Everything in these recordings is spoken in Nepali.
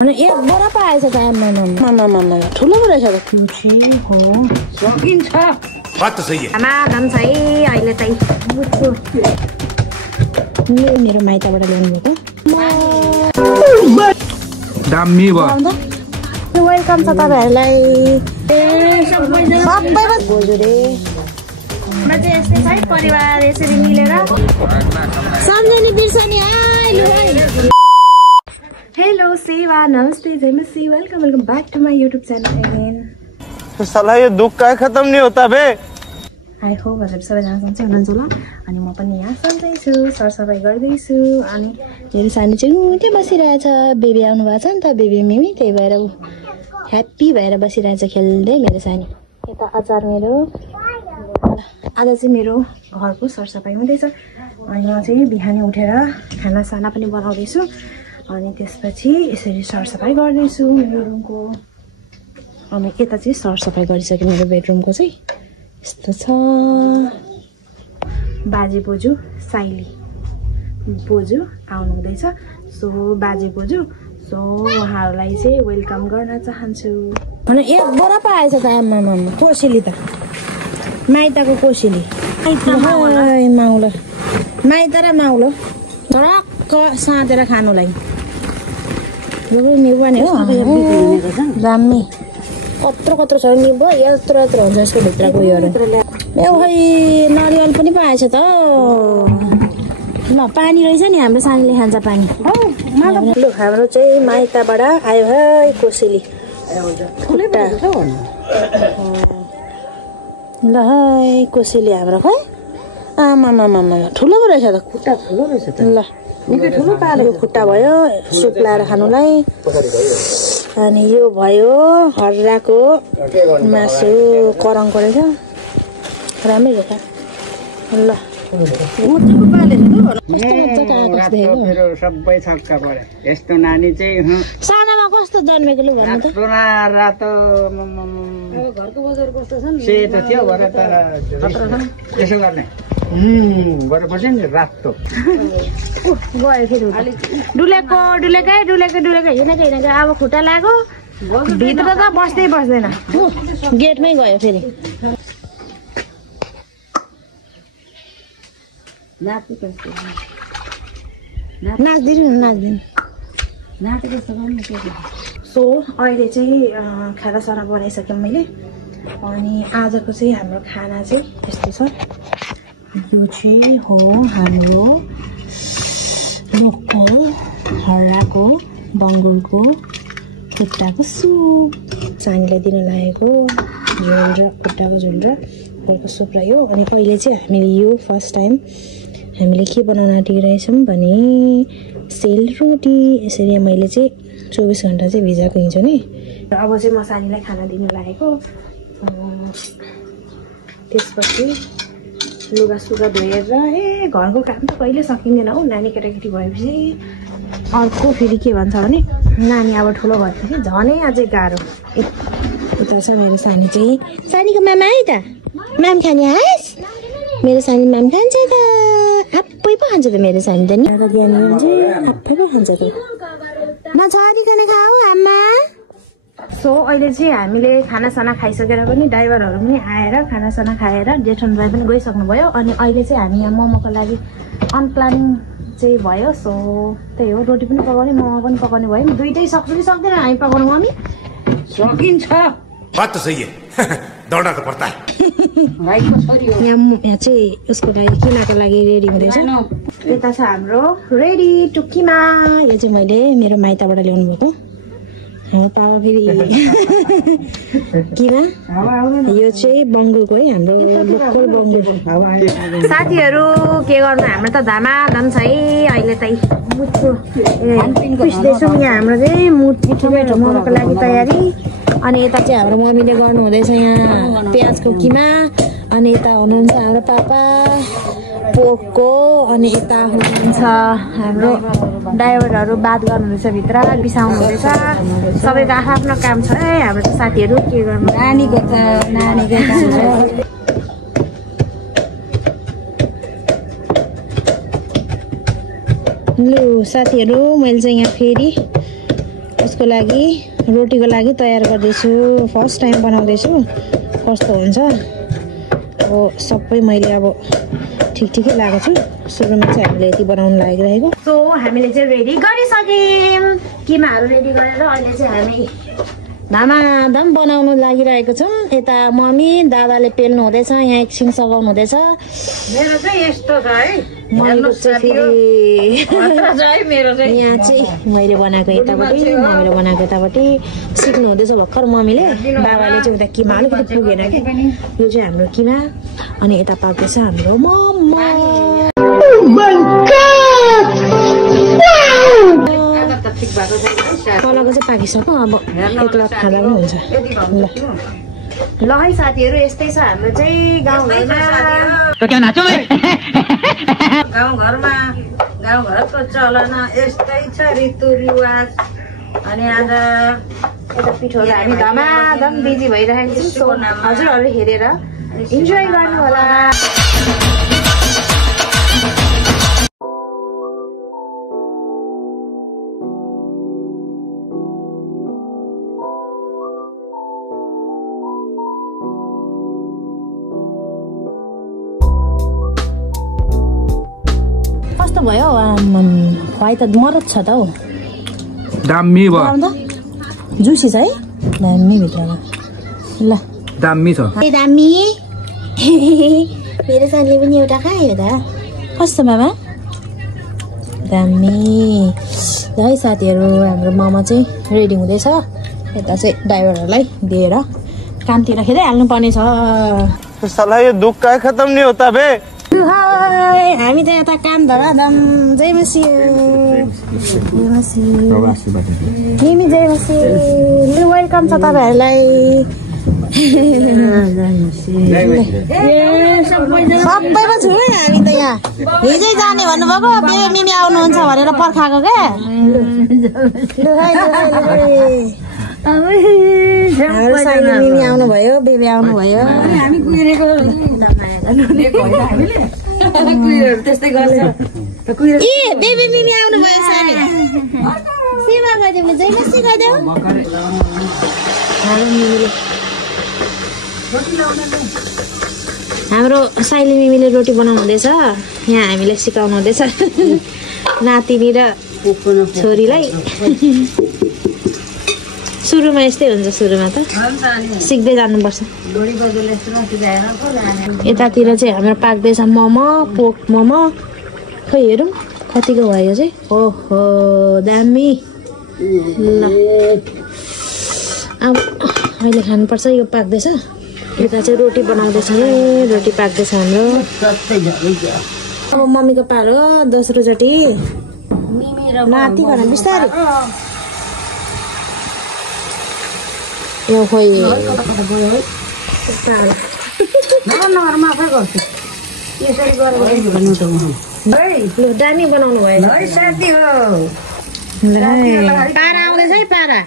एक बोरा पाएछ त आम्मा ठुलो रहेछ त सकिन्छ बात त सही है आमा धन छ है अहिले चाहिँ मेरो माइतबाट ल्याउनु भएको दामी भयो वेलकम छ तपाईहरुलाई सबैमा बोजुरे म चाहिँ यस्तै छ परिवार यसरी मिलेर सम्झनी बिर्सनी आइलो हेलो सेवा नमस्ते जय Masih welcome back to my YouTube channel again तो साला ये दुख का खत्म नहीं होता बे आई होप हजुर सबैजना सन्चै हुनुहुन्छ होला अनि म पनि यहाँ सन्चै छु सरसफाई गर्दैछु अनि मेरो सानो चाहिँ उतै बसिरहेछ बेबी आउनु भएको छ नि त बेबी मिमी त्यही भएर ह्याप्पी भएर बसिरहेछ खेल्दै मेरो सानो यता अचार मेरो आज चाहिँ मेरो घरको सरसफाई हुँदैछ अनि म चाहिँ बिहानै उठेर खाना साना पनि बनाउँदैछु अनि त्यसपछि यसरी सरसफाई गर्दैछु मेरो रुमको अनि यता चाहिँ सरसफाई गरिसके मेरो बेडरुमको चाहिँ यस्तो छ बाजे बोजू साइली बोजू आउनु हुँदैछ सो बाजे बोजू सो उहाँहरूलाई चाहिँ वेलकम गर्न चाहन्छु अनि एक बोरा पाएछ त आम्मा कोसेली त माइतको कोसेली माउलो माइत र माउलो धडक्क साँधेर खानुलाई निबुवा हो दामी कत्रो छ निबो यत्रो हुन्छ यसको भित्रको उयोहरू ए खै नरिवल पनि पाएछ त ल पानी रहेछ नि हाम्रो सानीले खान्छ पानी ल हाम्रो चाहिँ माइतबाट आयो है कोसेली ल है कोसेली हाम्रो खै आमा ठुलो रहेछ त खुट्टा ठुलो रहेछ त ल निकै ठुलो पालेको खुट्टा भयो सुप लाएर खानुलाई अनि यो भयो हर्राको मासु करङको रहेछ राम्रै रहेछ ल सबै छक्का पर्यो यस्तो नानी चाहिँ सानामा कस्तो जन्मेको लु भन्नु त रातो घरको बजार कस्तो छ नि सेतो थियो भरे त यसो गर्ने गरेपछि नि रातो गयो फेरि डुलेकै हिँडेकै अब खुट्टा लाग्यो भित्र त बस्दैन गेटमै गयो फेरि नाच्दिनु सो अहिले चाहिँ खानासाना बनाइसकेँ मैले अनि आजको चाहिँ हाम्रो खाना चाहिँ यस्तो छ यो चाहिँ हो हाम्रो लोकल हर्राको बङ्गुरको खुट्टाको सुप सानीलाई दिन लागेको झोल र खुट्टाको झोल र फलको सुप रह्यो अनि अहिले चाहिँ हामीले यो फर्स्ट टाइम हामीले के बनाउन आँटिरहेछौँ भने सेलरोटी यसरी मैले चाहिँ 24 घण्टा चाहिँ भिजाएको हिँड्छु नि अब चाहिँ म सानीलाई खाना दिन लागेको त्यसपछि लुगा धोएर घरको काम त कहिले सकिँदैन हो नानी केटाकेटी भएपछि अर्को फेरि के भन्छ भने नानी अब ठुलो भएपछि झनै अझै गाह्रो उता छ मेरो सानी चाहिँ सानीको मामा है त माम खाने आएस मेरो सानी माम खान्छ त आप्पै पो खान्छ त मेरो सानी त नि आप्पै पो खान्छ त नछाडिकन खाऊ आमा सो अहिले चाहिँ हामीले खानासाना खाइसकेर पनि ड्राइभरहरू पनि आएर खानासाना खाएर जेठन भाइ पनि गइसक्नुभयो अनि अहिले चाहिँ हामी यहाँ मोमोको लागि अनप्लानिङ चाहिँ भयो सो त्यही हो रोटी पनि पकाउने मोमो पनि पकाउने भयो दुइटै सक्छु कि सक्दैन हामी पकाउनु मम्मी सकिन्छ बात त सही है दौडना त पर्ता है यहाँ चाहिँ उसको लागि किमाको लागि रेडी हुँदैछ यता छ हाम्रो रेडी टु किमा यो चाहिँ मैले मेरो माइतबाट ल्याउनु भएको हाम्रो पापा फेरि किमा यो चाहिँ बङ्गुरको है हाम्रो लोकल बङ्गुर साथीहरू के गर्नु हाम्रो त धमाधम छ है अहिले चाहिँ मुटको पिस्दैछौँ यहाँ हाम्रो चाहिँ टमेटो मोमोको लागि तयारी अनि यता चाहिँ हाम्रो मम्मीले गर्नु हुँदैछ यहाँ प्याजको किमा अनि यता हुनुहुन्छ हाम्रो पापा पोर्कको अनि यता हुनुहुन्छ हाम्रो ड्राइभरहरू बात गर्नुहुँदैछ भित्र बिसाउनु हुँदैछ सबैको आफ्नो काम छ है हाम्रो साथीहरू के गर्नु नानीको काम छ लु साथीहरू मैले चाहिँ यहाँ फेरि यसको लागि रोटीको लागि तयार गर्दैछु। फर्स्ट टाइम बनाउँदैछु, कस्तो हुन्छ अब सबै मैले अब ठिकै लागेको छु। सुरुमा चाहिँ हामीले यति बनाउनु लागिरहेको। सो हामीले चाहिँ रेडी गरिसक्यौँ, किमाहरू रेडी गरेर अहिले चाहिँ हामी धमाधम बनाउनु लागिरहेको छौँ। यता मम्मी दादाले पेल्नु हुँदैछ, यहाँ एकछिन सघाउनु हुँदैछ। मेरो चाहिँ यस्तो छ है, मेरो चाहिँ यहाँ चाहिँ मैले बनाएको यतापट्टि, मम्मीले बनाएको यतापट्टि सिक्नु हुँदैछ भर्खर मम्मीले। बाबाले चाहिँ उता किमा अलिकति पुगेन कि, यो चाहिँ हाम्रो किमा। अनि यता पाक्दैछ हाम्रो मोमो। तलको चाहिँ पाकिसक्यो, अब एक्ला खाँदा पनि हुन्छ। ल है साथीहरू, यस्तै छ हाम्रो चाहिँ गाउँघरको चलन यस्तै छ, रीतिरिवाज। अनि आज यता पिठोहरू हामी धमाधम बिजी भइरहेको छौँ। हजुरहरू हेरेर इन्जोय गर्नु होला। कस्तो भयो खुवाइ त मरत छ त हौ। दामी भयो, जुसी छ है, दामी भित्रमा। ल दामी छ, दामी। मेरो सानले पनि एउटा खायो त। कस्तो मामा? दामी। ल है साथीहरू, हाम्रो मामा चाहिँ रेडी हुँदैछ। यता चाहिँ ड्राइभरहरूलाई दिएर कामतिर खेलिहाल्नु पर्ने छ। साला ये दुख का खत्म नहीं होता बे। हामी त यता काम धराधम। जय मसी, मिमी जय मसी। वेलकम छ तपाईँहरूलाई। सबैमा छु है हामी त यहाँ। हिजै जाने भन्नुभएको, बेबी मिमी आउनुहुन्छ भनेर पर्खाएको क्या। हाम्रो साइली मिमी आउनुभयो, बेबी आउनुभयो। हामी कुहिरेको त्यस्तै गर्छ। ए बेबी मिमी आउनुभयो, सानी सेवा गरिदियो, जय मसी गरिदियो। हाम्रो साइली मिमीले रोटी बनाउनु हुँदैछ, यहाँ हामीलाई सिकाउनु हुँदैछ नातिनी र छोरीलाई। सुरुमा यस्तै हुन्छ, सुरुमा त सिक्दै जानुपर्छ। यतातिर चाहिँ हाम्रो पाक्दैछ मोमो, पोक मोमो। खै हेरौँ कतिको भयो चाहिँ। ओहो दामी। ल अब अहिले खानुपर्छ, यो पाक्दैछ। यता चाहिँ रोटी बनाउँदैछ है, रोटी पाक्दैछ हाम्रो। अब मम्मीको पालो दोस्रोचोटि नाति भन बिस्तारै। यो खोइ दामी बनाउनु भयो। पारा आउँदैछ है, पारा।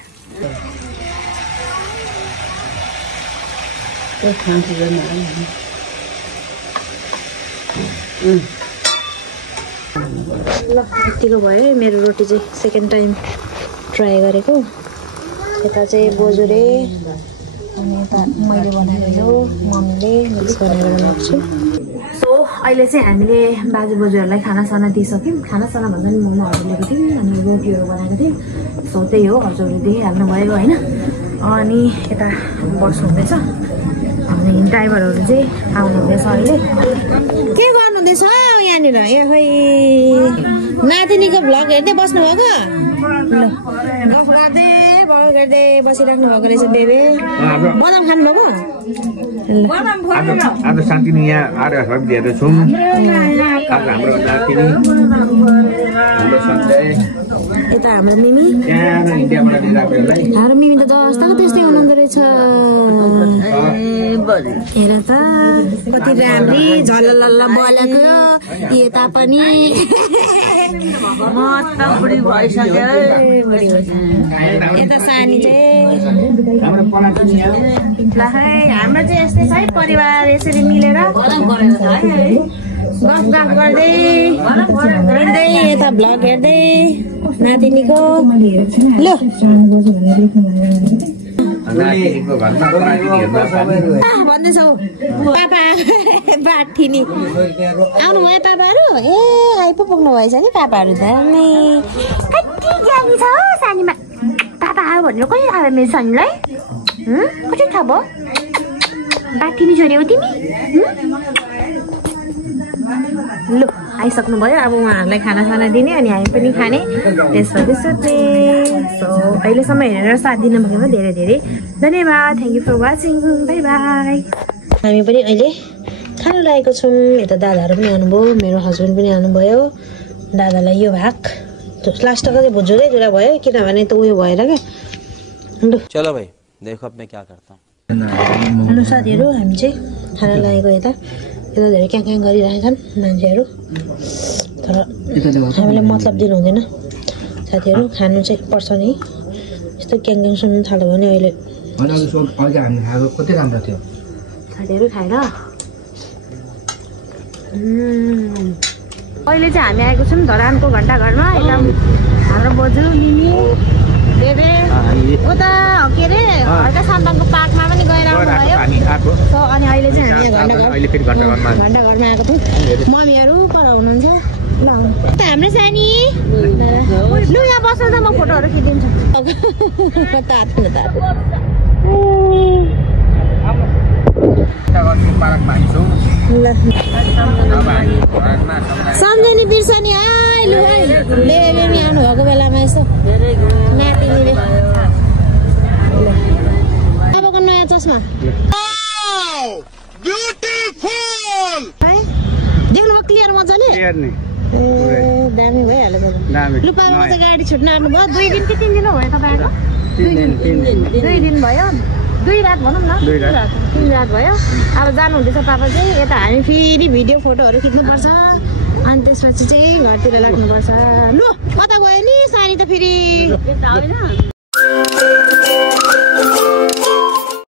ल यतिको भयो है मेरो रोटी चाहिँ। सेकेन्ड टाइम ट्राई गरेको। यता चाहिँ बोजूले, अनि यता मैले बनाएको मम्मीले मिक्स गरेर बनाएको छु। सो अहिले चाहिँ हामीले बाजे बोजूहरूलाई खानासाना दिइसक्यौँ। खानासाना भन्दा पनि मोमोहरू लिएको थियौँ, अनि रोटीहरू बनाएको थियौँ। सो त्यही हो, हजुरहरूले देखिहाल्नु भयो होइन। अनि यता बस्नु हुँदैछ, अनि ड्राइभरहरू चाहिँ आउनु हुँदैछ अहिले। के गर्नु हुँदैछ यहाँनिर? यहाँ खै नातिनीको भ्लग हेर्दै बस्नुभएको? ल गफ गर्दै बसिराख्नु भएको रहेछ बेबे। बदाम खानुभएको? आज साथीनी यहाँ आएर दिएर छौँ। आज हाम्रो नातिनी, हाम्रो सञ्जय, यता हाम्रो मिमी, इन्डियाबाट लिएर आएको। हाम्रो मिमी त जस्ताको त्यस्तै हुनुहुँदो रहेछ। हेर त कति राम्री झलल्ल बोलेको। यता पनि यता सानी चाहिँ हाम्रो चाहिँ यस्तै छ है, परिवार यसरी मिलेर गफ गर्दै हिँड्दै यता भ्लग हेर्दै नातिनीको ल भन्दैछौ पापा बाठिनी आउनुभयो पापाहरू ए आइपो पुग्नु भएछ नि पापाहरू त कति ज्ञानी छ हो सानीमा पापा आयो भनेर कहिले आयो मेरो सानीलाई कति थाहा भयो बाठिनी छोरी हो तिमी लु आइसक्नुभयो अब उहाँहरूलाई खाना दिने अनि हामी पनि खाने त्यसपछि सुत्ने सो अहिलेसम्म हेरेर साथ दिनुभएकोमा धेरै धेरै धन्यवाद thank you for watching bye bye हामी पनि अहिले खाना लागेको छौँ यता दादाहरू पनि आउनुभयो मेरो हस्बेन्ड पनि आउनुभयो दादालाई यो भाग लास्टको चाहिँ झुरै झुरा भयो किनभने त उयो भएर क्या लु चलो भाइ देखो अब मैं क्या करता हूँ हेलो साथीहरू हामी चाहिँ खाना लागेको यता धेरै क्याङ गरिरहेछन् मान्छेहरू तर हामीलाई मतलब दिनु हुँदैन साथीहरू खानु चाहिँ पर्छ नि यस्तो क्याङ सुन्नु थाल्यो भने अहिले कति राम्रो थियो साथीहरू खाएर अहिले चाहिँ हामी आएको छौँ धरानको घन्टाघरमा यता हाम्रो बोजू मिमी बेबे उता के अरे हल्का सन्तानको पार्कमा पनि गएर आउनुभयो अनि अहिले चाहिँ हामी घन्टाघरमा आएको थियौँ मम्मीहरू पर हुनुहुन्छ ल हाम्रो सानी लु यहाँ बस्नु त म फोटोहरू खिचिदिन्छु सम्झनी बिर्सनी आइ लु है बेबी पनि आउनुभएको बेलामा यसो नातिनीले अबको नयाँ चस्मा देख्नुभयो क्लियर मजाले ए दामी भइहाल्यो लु पापा चाहिँ गाडी छुट्न आउनुभयो 2 दिन कि 3 दिन हो तपाईँको 2 दिन भयो 2 रात भनौँ न 3 रात भयो अब जानुहुँदैछ पापा चाहिँ यता हामी फेरि भिडियो फोटोहरू खिच्नुपर्छ अनि त्यसपछि चाहिँ घरतिर लाग्नुपर्छ लु कता गयो नि सानी त फेरि